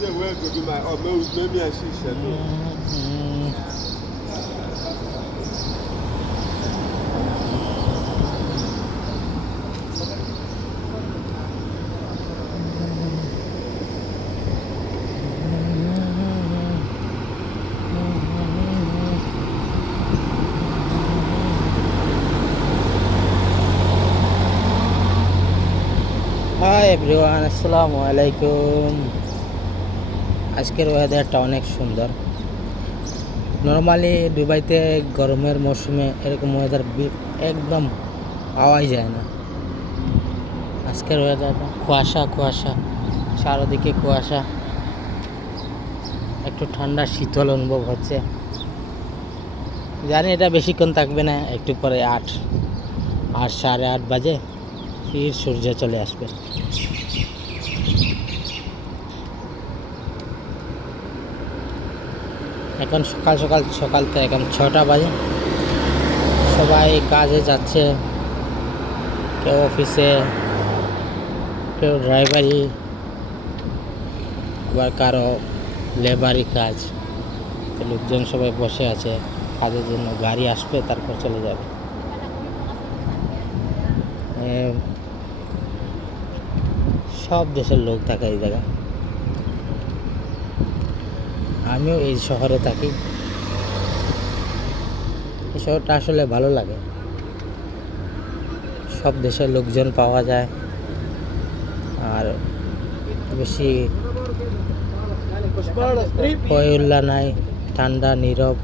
Yeah, we're going to do my, maybe I see said. Hi everyone, আসসালামু আলাইকুম। আজকের ওয়েদারটা অনেক সুন্দর। নর্মালি দুবাইতে গরমের মৌসুমে এরকম ওয়েদার একদম পাওয়াই যায় না। আজকের ওয়েদারটা কুয়াশা কুয়াশা, চারদিকে কুয়াশা, একটু ঠান্ডা শীতল অনুভব হচ্ছে। জানি এটা বেশিক্ষণ থাকবে না, একটু পরে 8 সাড়ে 8 বাজে ফির সূর্য চলে আসবে। এখন সকাল তো এখন 6টা বাজে, সবাই কাজে যাচ্ছে, কেউ অফিসে, কেউ ড্রাইভারি, আবার কারো লেবারি কাজ। তো লোকজন সবাই বসে আছে কাজের জন্য, গাড়ি আসবে তারপর চলে যাবে। সব দেশের লোক থাকে এই জায়গায়। আমিও এই শহরে থাকি। এই শহরটা আসলে ভালো লাগে, সব দেশের লোকজন পাওয়া যায়, আর বেশি হই হুল্লা নাই, ঠান্ডা নীরব,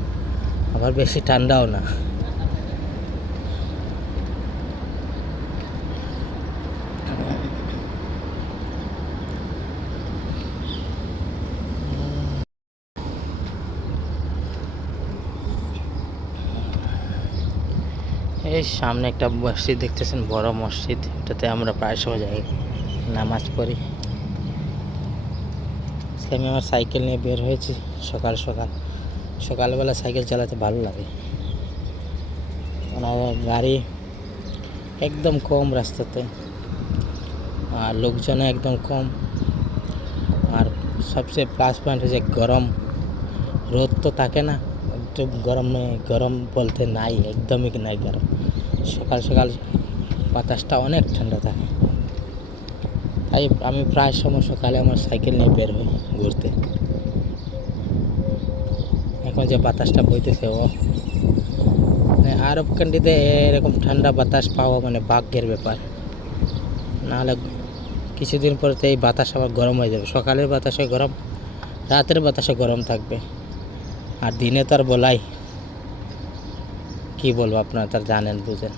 আবার বেশি ঠান্ডাও না। এই সামনে একটা মসজিদ দেখতেছেন, বড় মসজিদ। এটাতে আমরা প্রায় সময় যাই, নামাজ পড়ি। আমি আমার সাইকেল নিয়ে বের হয়েছি সকালবেলা সাইকেল চালাতে ভালো লাগে। গাড়ি একদম কম রাস্তাতে, আর লোকজন একদম কম। আর সবচেয়ে প্লাস পয়েন্ট হচ্ছে গরম, রোদ তো থাকে না, একটু গরম বলতে নাই, একদমই নাই গরম। সকাল বাতাসটা অনেক ঠান্ডা থাকে, তাই আমি প্রায় সময় সকালে আমার সাইকেল নিয়ে বের হই ঘুরতে। এখন যে বাতাসটা বইতেছে, মানে আরব কান্ট্রিতে এরকম ঠান্ডা বাতাস পাওয়া মানে ভাগ্যের ব্যাপার। নাহলে কিছুদিন পরে তো এই বাতাস আবার গরম হয়ে যাবে। সকালের বাতাসে গরম, রাতের বাতাসে গরম থাকবে, আর দিনে তো আর বলাই, কী বলবো, আপনারা তার জানেন বুঝেন।